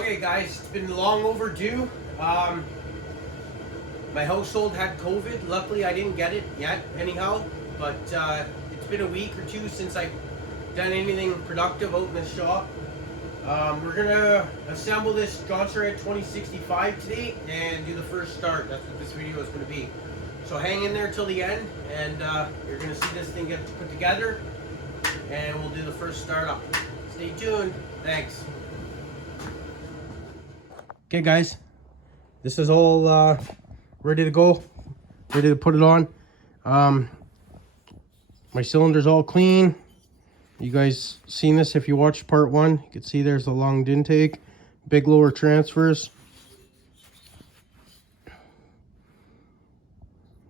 Okay guys, it's been long overdue. My household had COVID. Luckily I didn't get it yet anyhow, but it's been a week or two since I've done anything productive out in the shop. We're gonna assemble this Jonsered 2065 today and do the first start. That's what this video is gonna be. So hang in there till the end and you're gonna see this thing get put together and we'll do the first start up. Stay tuned. Thanks. Okay guys, this is all ready to go, ready to put it on. My cylinder's all clean. You guys seen this if you watched part one. You can see there's a long intake, big lower transfers.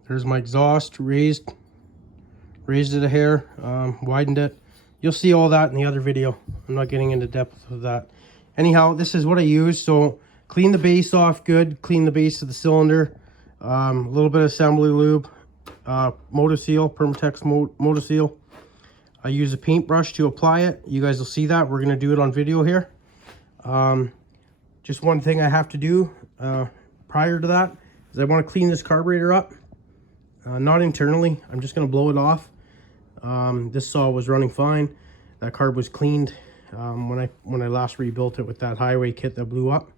There's my exhaust, raised it a hair, widened it. You'll see all that in the other video. I'm not getting into depth of that. Anyhow, this is what I use. So clean the base off good, clean the base of the cylinder, a little bit of assembly lube, Motoseal, Permatex Motoseal. I use a paintbrush to apply it. You guys will see that. We're going to do it on video here. Just one thing I have to do prior to that is I want to clean this carburetor up. Not internally. I'm just going to blow it off. This saw was running fine. That carb was cleaned when I last rebuilt it with that highway kit that blew up.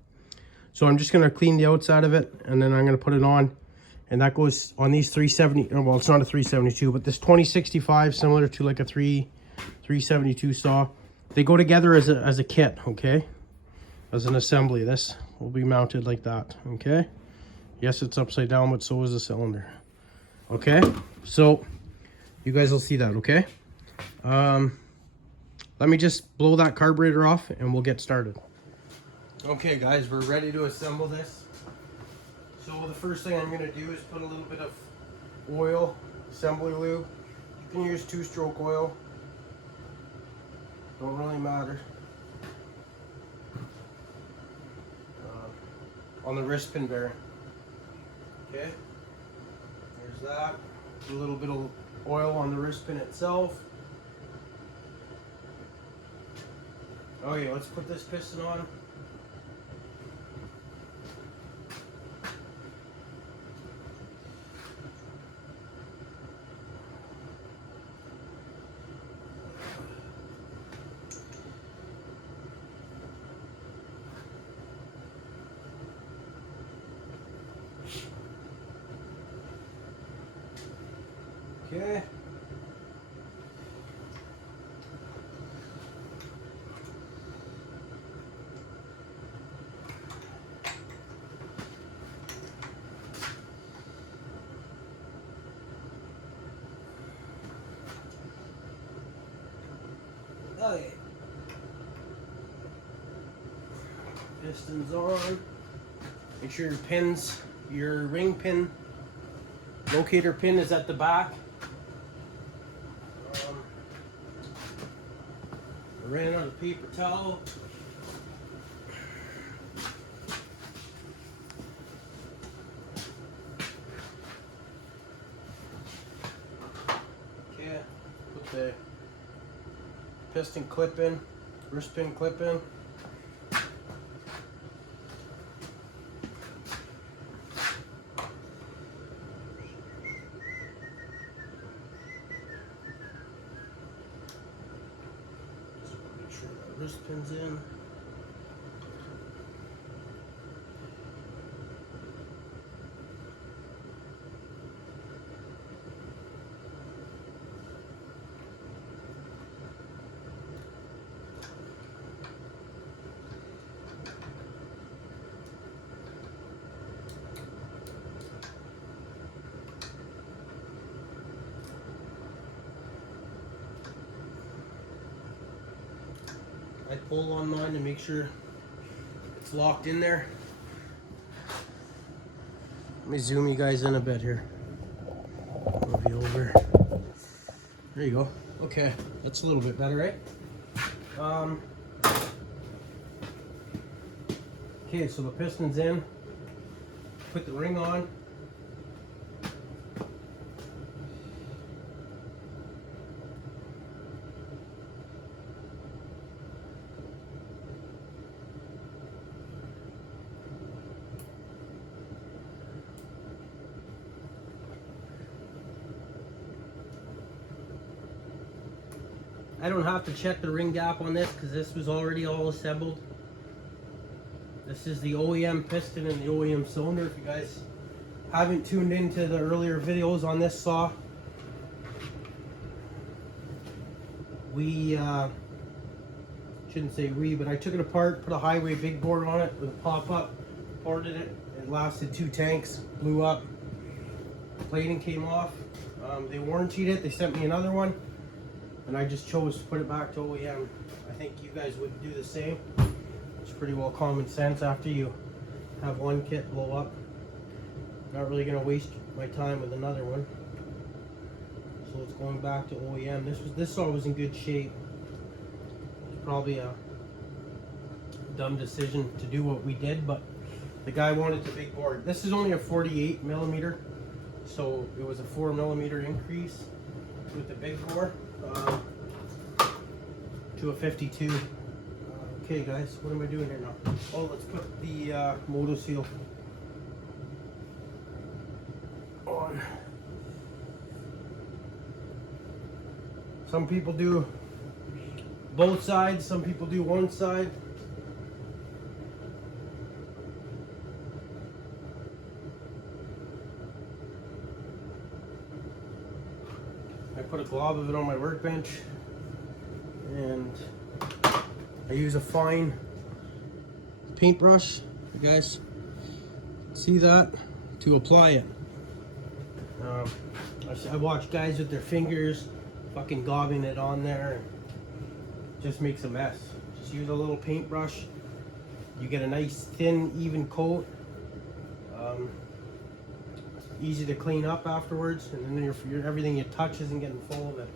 So I'm just going to clean the outside of it and then I'm going to put it on. And that goes on these 370, well, it's not a 372, but this 2065, similar to like a 372 saw. They go together as a kit, okay? As an assembly. This will be mounted like that, okay? Yes, it's upside down, but so is the cylinder. Okay, so you guys will see that, okay? Let me just blow that carburetor off and we'll get started. Okay guys, we're ready to assemble this. So the first thing I'm going to do is put a little bit of oil, assembly lube. You can use 2-stroke oil. Don't really matter. On the wrist pin bearing. Okay. There's that. A little bit of oil on the wrist pin itself. Okay, let's put this piston on. Okay. Okay. Pistons on. Make sure your pins, your ring pin, locator pin is at the back. I ran out of paper towel. Okay, put the piston clip in, wrist pin clip in. Wrist pins in. I pull on mine to make sure it's locked in there. Let me zoom you guys in a bit here. Move you over. There you go. Okay, that's a little bit better, right? Okay, so the piston's in. Put the ring on. I don't have to check the ring gap on this because this was already all assembled. This is the OEM piston and the OEM cylinder. If you guys haven't tuned into the earlier videos on this saw, we shouldn't say we, but I took it apart, put a highway big bore on it with a pop-up, ported it. It lasted 2 tanks, blew up, plating came off. They warrantied it. They sent me another one, and I just chose to put it back to OEM. I think you guys would do the same. It's pretty well common sense after you have one kit blow up. Not really going to waste my time with another one. So it's going back to OEM. This saw was in good shape. It's probably a dumb decision to do what we did, but the guy wanted the big board. This is only a 48 millimeter, so it was a 4 millimeter increase with the big bore to a 52. Okay, guys, what am I doing here now? Oh, let's put the motor seal on. Some people do both sides, some people do one side. I put a glob of it on my workbench, and I use a fine paintbrush, you guys see that, to apply it. I watch guys with their fingers fucking gobbing it on there, and it just makes a mess. Just use a little paintbrush. You get a nice thin, even coat. Easy to clean up afterwards, and then everything you touch isn't getting full of it.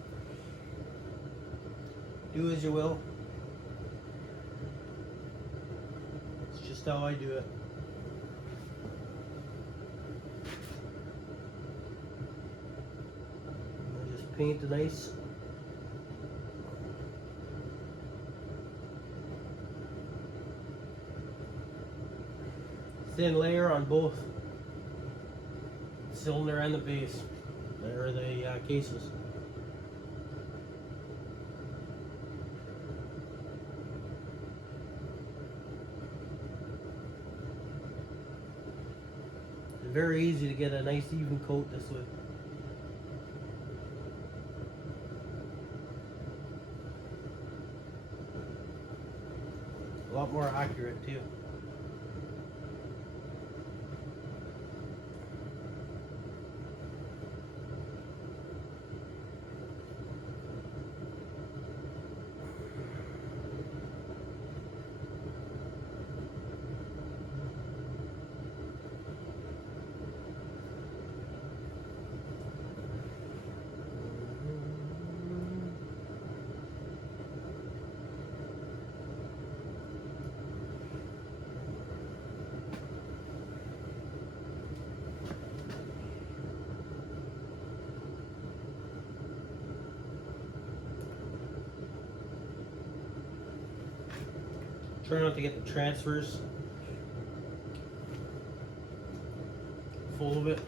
Do as you will. It's just how I do it. I just paint a nice thin layer on both cylinder and the base, or the cases. It's very easy to get a nice even coat this way. A lot more accurate too. Try not to get the transfers full of it.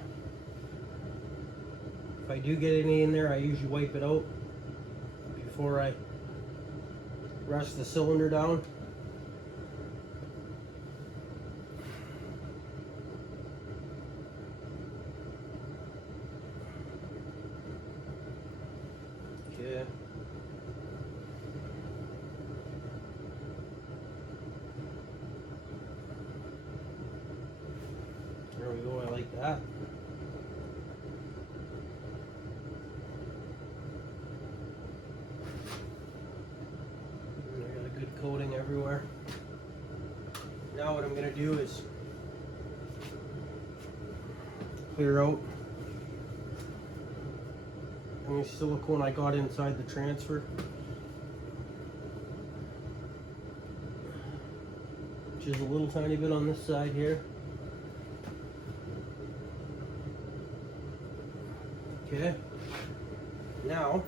If I do get any in there, I usually wipe it out before I rest the cylinder down. Okay. There we go, I like that. I got a good coating everywhere. Now what I'm going to do is clear out any silicone I got inside the transfer. Which is a little tiny bit on this side here. Okay, now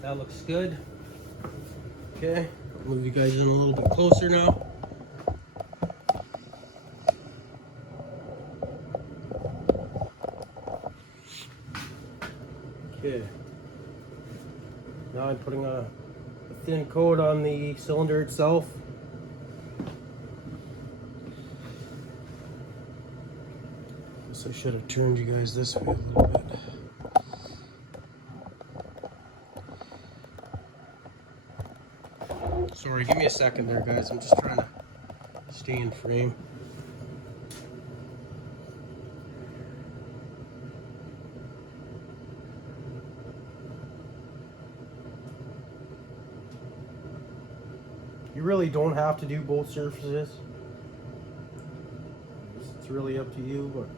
that looks good. Okay, I'll move you guys in a little bit closer now. Okay. Now I'm putting a thin coat on the cylinder itself. Guess I should have turned you guys this way a little bit. Sorry, give me a second there, guys. I'm just trying to stay in frame. You really don't have to do both surfaces. It's really up to you, but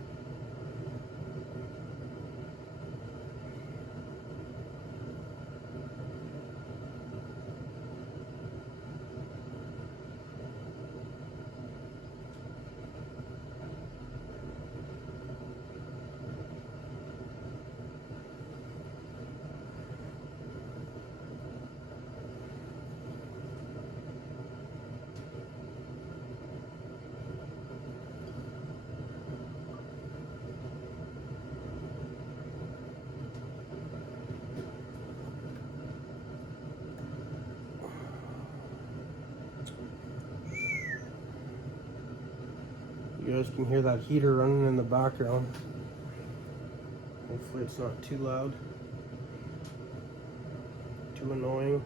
you guys can hear that heater running in the background. Hopefully it's not too loud, too annoying.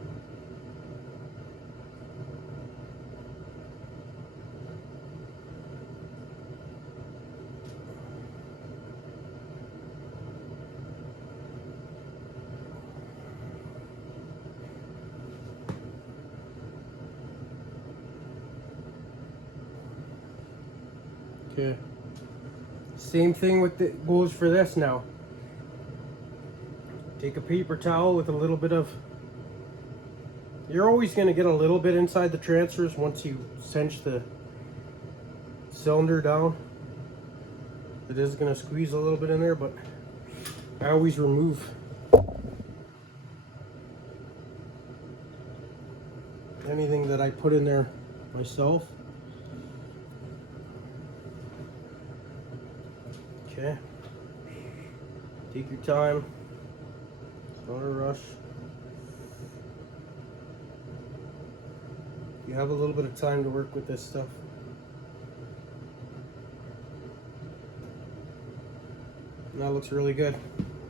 Okay. Same thing with the goes for this now. Take a paper towel with a little bit of, you're always going to get a little bit inside the transfers once you cinch the cylinder down. It is going to squeeze a little bit in there, but I always remove anything that I put in there myself. Okay. Take your time. It's not a rush. You have a little bit of time to work with this stuff. And that looks really good.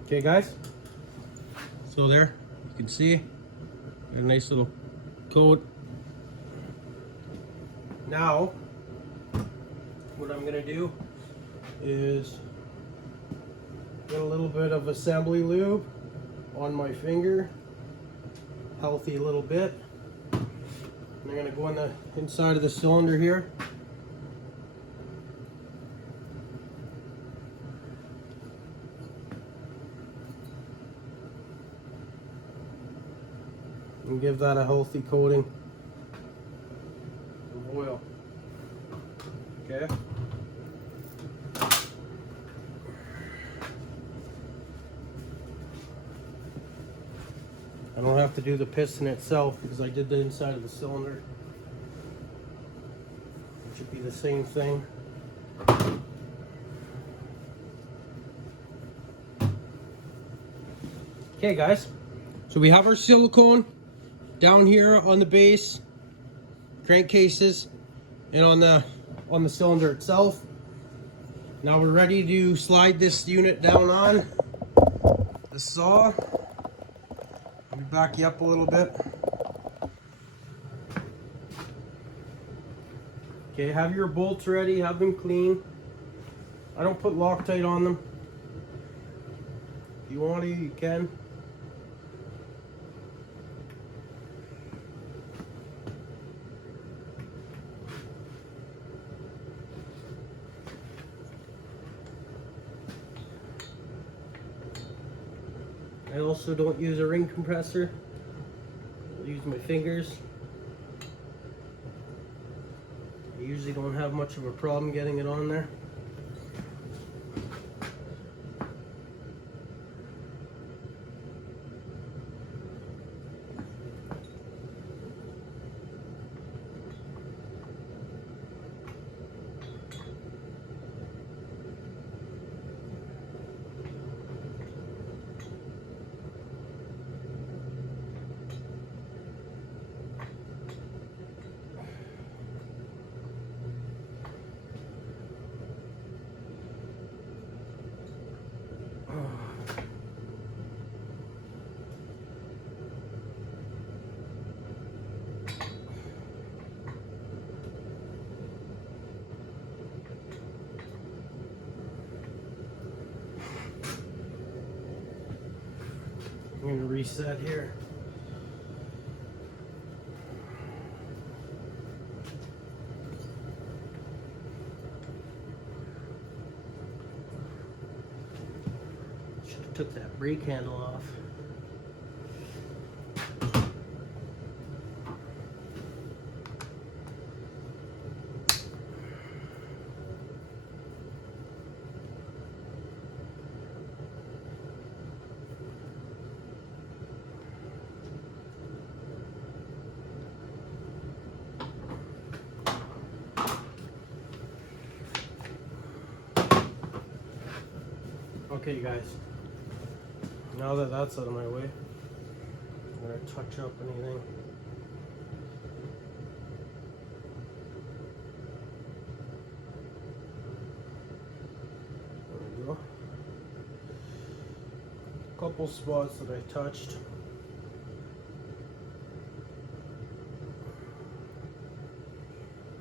Okay, guys. So there, you can see, got a nice little coat. Now, what I'm gonna do is get a little bit of assembly lube on my finger, healthy little bit. And I'm gonna go on the inside of the cylinder here. And give that a healthy coating of oil. Okay. I don't have to do the piston itself because I did the inside of the cylinder. It should be the same thing. Okay, guys. So we have our silicone down here on the base, crankcases, and on the cylinder itself. Now we're ready to slide this unit down on the saw. Let me back you up a little bit. Okay, have your bolts ready, have them clean. I don't put Loctite on them. If you want to, you can. I also don't use a ring compressor. I use my fingers. I usually don't have much of a problem getting it on there. I'm gonna reset here. Should have took that brake handle off. Okay, you guys, now that that's out of my way, I'm going to touch up anything. There we go. A couple spots that I touched.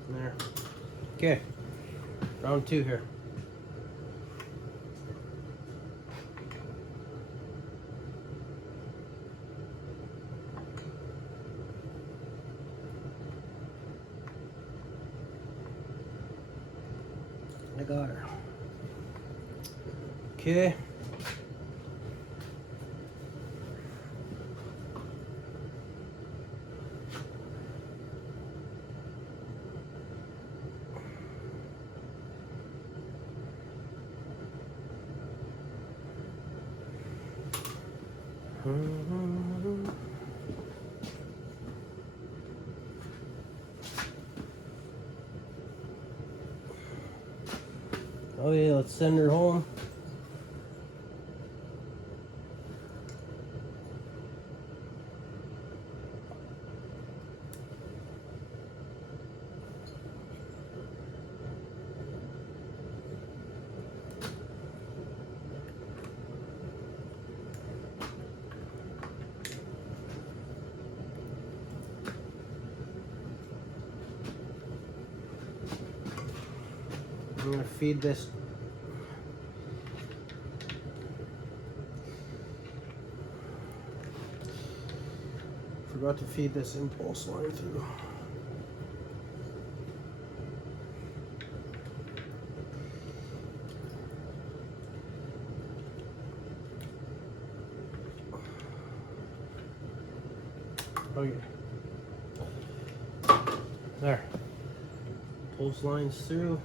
There. Okay, round 2 here. I got her. Okay. Okay, let's send her home. I'm gonna feed this. Forgot to feed this impulse line through. Okay. There. Pulse lines through.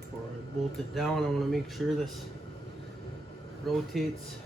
Before I bolt it down, I want to make sure this rotates.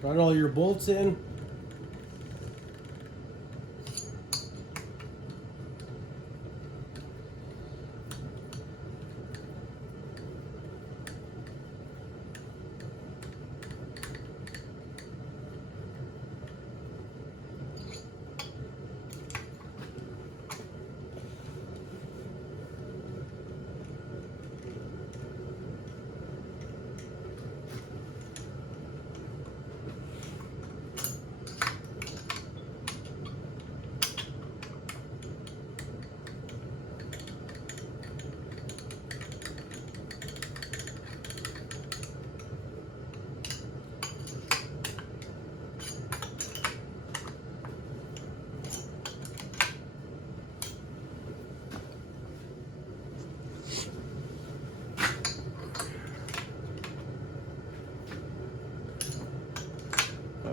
Got all your bolts in.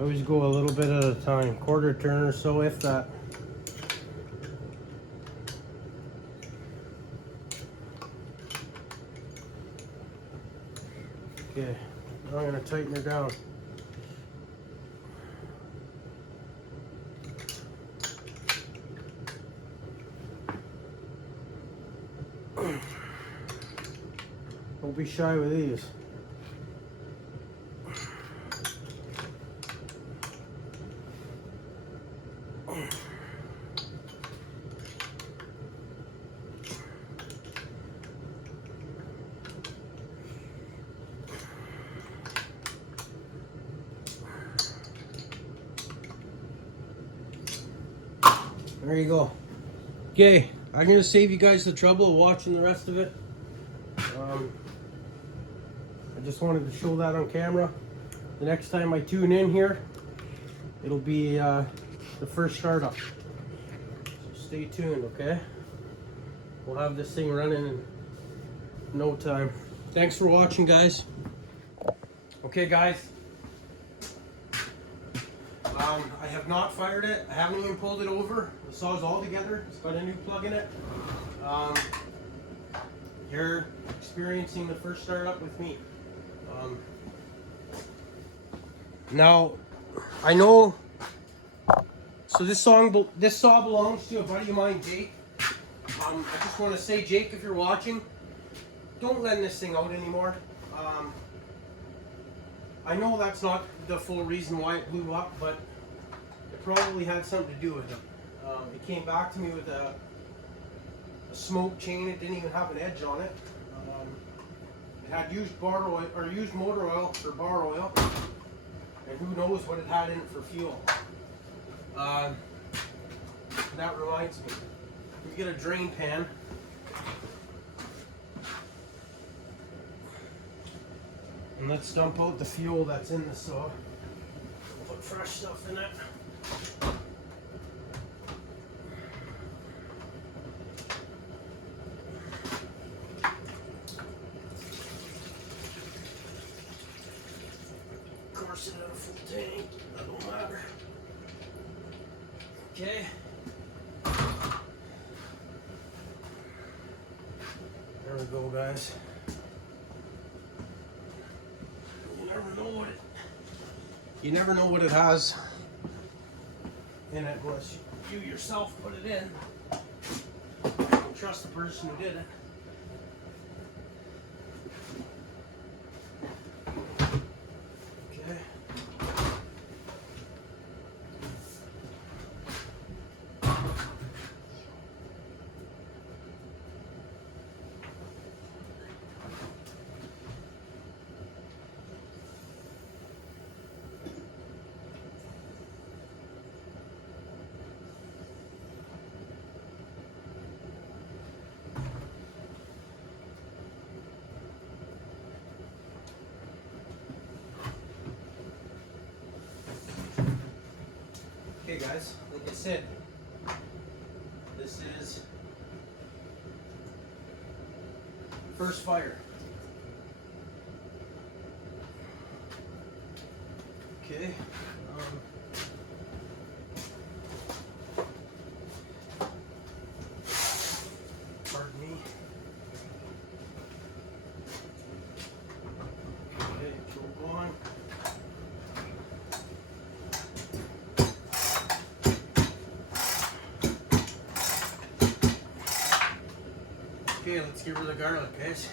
always go a little bit at a time, quarter turn or so, if that. Okay, now I'm going to tighten her down. Don't be shy with these. There you go. Okay, I'm going to save you guys the trouble of watching the rest of it. I just wanted to show that on camera. The next time I tune in here, it'll be the first startup. So stay tuned, okay? We'll have this thing running in no time. Thanks for watching, guys. Okay, guys. I have not fired it. I haven't even pulled it over. The saw's all together. It's got a new plug in it. You're experiencing the first startup with me. Now, I know. So this saw belongs to a buddy of mine, Jake. I just want to say, Jake, if you're watching, don't lend this thing out anymore. I know that's not the full reason why it blew up, but it probably had something to do with it. It came back to me with a smoke chain. It didn't even have an edge on it. It had used bar oil or used motor oil for bar oil, and who knows what it had in it for fuel. That reminds me, we get a drain pan. And let's dump out the fuel that's in the saw. Put fresh stuff in it. Of course, it had a full tank. That don't matter. Okay. There we go, guys. You never know what it has in it unless you yourself put it in. Don't trust the person who did it. Okay. Okay guys, like I said, this is first fire. Okay. Pardon me. Okay, go on. Okay, let's get rid of the garlic, guys.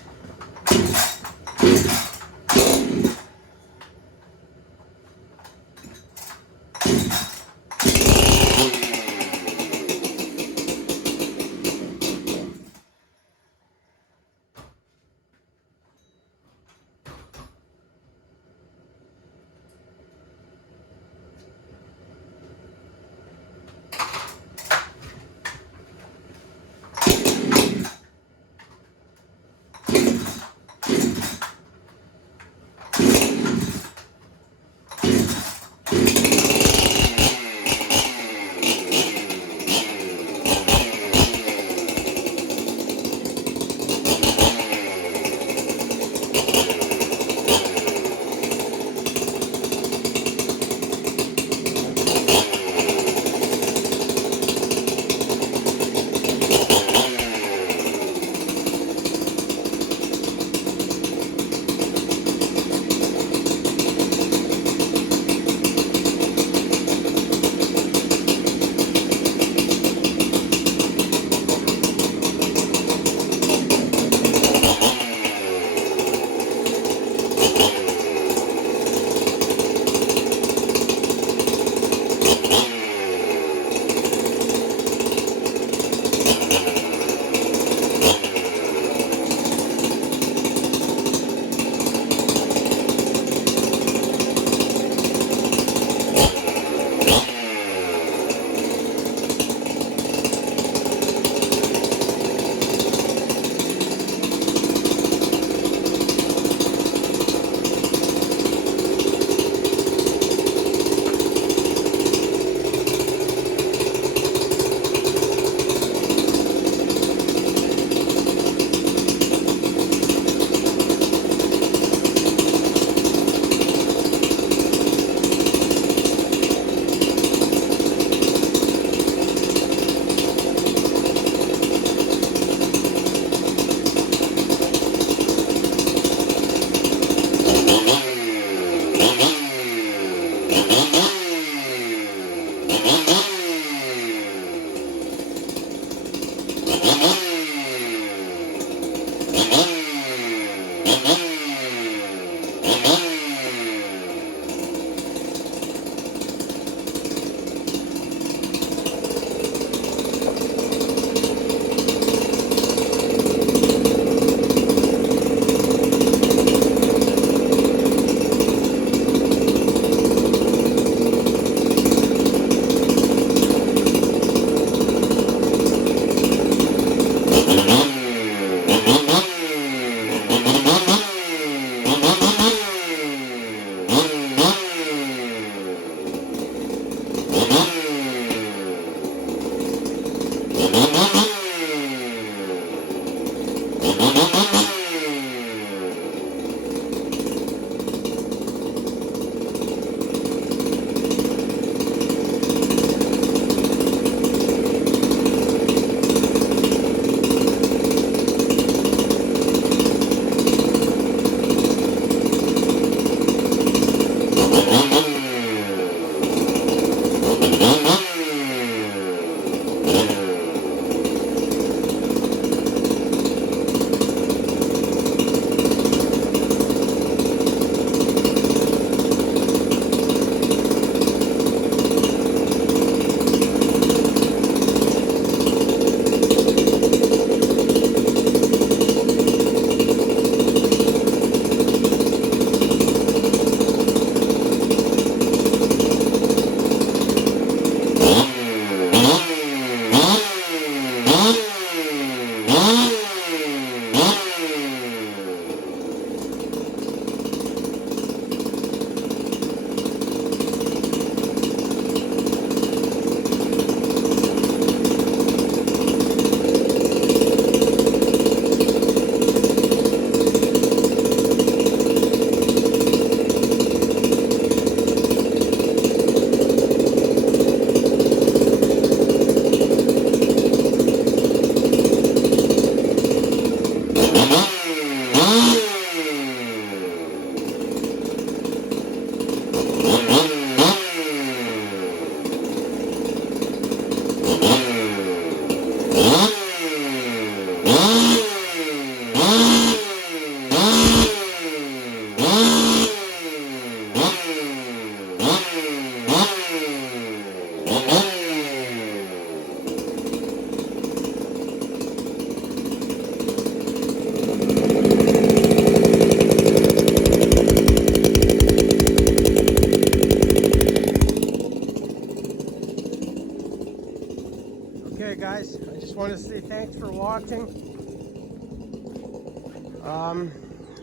Okay guys, I just want to say thanks for watching.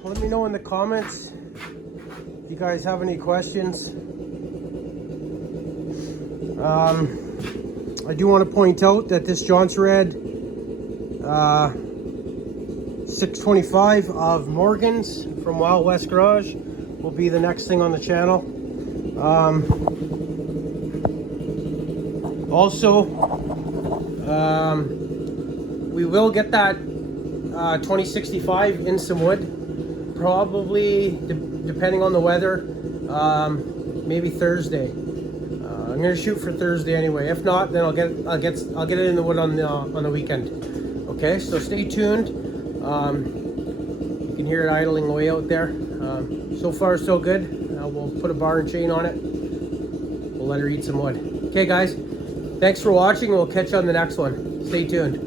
Let me know in the comments if you guys have any questions. I do want to point out that this Jonsered 625 of Morgan's from Wild West Garage will be the next thing on the channel. Also, we will get that 2065 in some wood, probably depending on the weather, maybe Thursday. I'm gonna shoot for Thursday anyway. If not, then I'll get it in the wood on the weekend. Okay, so stay tuned. You can hear it idling away out there. So far so good. We'll put a bar and chain on it. We'll let her eat some wood. Okay guys, thanks for watching. We'll catch you on the next one. Stay tuned.